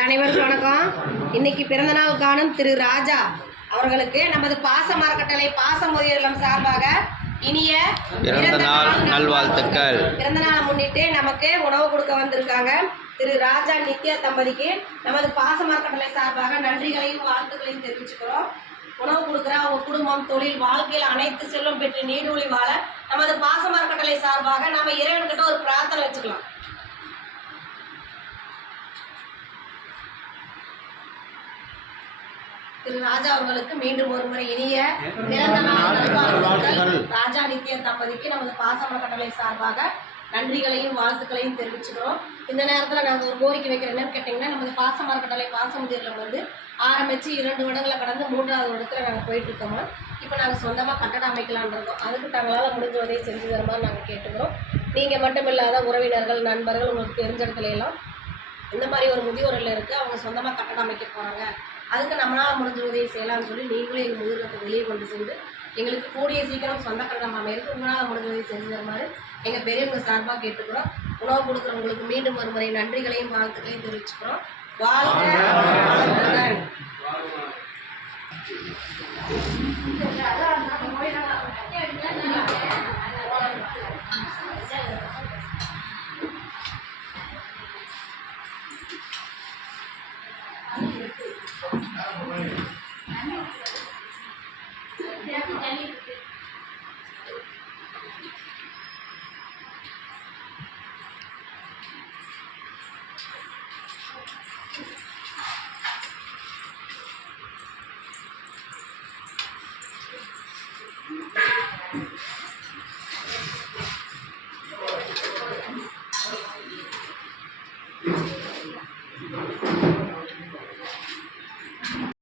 அனைவருக்கும் வணக்கம். இன்னைக்கு பிறந்தநாள் காணும் திரு ராஜா அவர்களுக்கு நமது பாசம் அறக்கட்டளை பாசமுதியோர் இல்லம் சார்பாக இனிய பிறந்தநாள் நல்வாழ்த்துக்கள். பிறந்தநாளை முன்னிட்டு நமக்கு உணவு கொடுக்க வந்திருக்காங்க திரு ராஜா நித்யா தம்பதிக்கு நமது பாசம் அறக்கட்டளை சார்பாக நன்றிகளையும் வாழ்த்துக்களையும் தெரிவிச்சுக்கிறோம். உணவு கொடுக்குற அவங்க குடும்பம், தொழில், வாழ்க்கையில் அனைத்து செல்வம் பெற்று நீடூழி வாழ நமது பாசம் அறக்கட்டளை சார்பாக நாம இறைவன்கிட்ட ஒரு பிரார்த்தனை வச்சுக்கலாம். திரு ராஜா அவர்களுக்கு மீண்டும் ஒரு முறை இனிய பிறந்த நாள் நல்வாழ்த்துக்கள். ராஜா நித்யா தம்பதிக்கு நமது பாசம் அறக்கட்டளை சார்பாக நன்றிகளையும் வாழ்த்துக்களையும் தெரிவிச்சுக்கிறோம். இந்த நேரத்தில் நாங்கள் ஒரு கோரிக்கை வைக்கிறோம். என்னன்னு கேட்டிங்கன்னா, நமது பாசம் அறக்கட்டளை பாசமுதியோர் வந்து ஆரம்பித்து 2 வருடங்களை கடந்து 3வது வருடத்தில் நாங்கள் போயிட்டுருக்கோம். இப்போ நாங்கள் சொந்தமாக கட்டடம் அமைக்கலான் இருக்கோம். அதுக்கு தங்களால் முடிஞ்ச உதவி செஞ்சு தர மாதிரி நாங்கள் கேட்டுக்கிறோம். நீங்கள் மட்டும் இல்லாத உறவினர்கள், நண்பர்கள், உங்களுக்கு தெரிஞ்ச இடத்துல எல்லாம் இந்த மாதிரி ஒரு முதியோர் இல்லம் இருக்குது, அவங்க சொந்தமாக கட்டடம் அமைக்க போகிறாங்க, அதுக்கு நம்மளால் முடிஞ்ச உதவி செய்யலாம்னு சொல்லி நீங்களும் எங்கள் முதியோரத்தை வெளியே கொண்டு சென்று எங்களுக்கு கூடிய சீக்கிரம் சொந்த கட்டடம் அமையிருக்கு உங்களால் முடிஞ்ச உதவி செஞ்சு தர மாதிரி எங்கள் பெரியவங்க சார்பாக கேட்டுக்கிறோம். உணவு கொடுக்குறவங்களுக்கு மீண்டும் ஒரு முறை நன்றிகளையும் வாழ்த்துக்களையும் தெரிவிச்சுக்கிறோம். வாழ்க.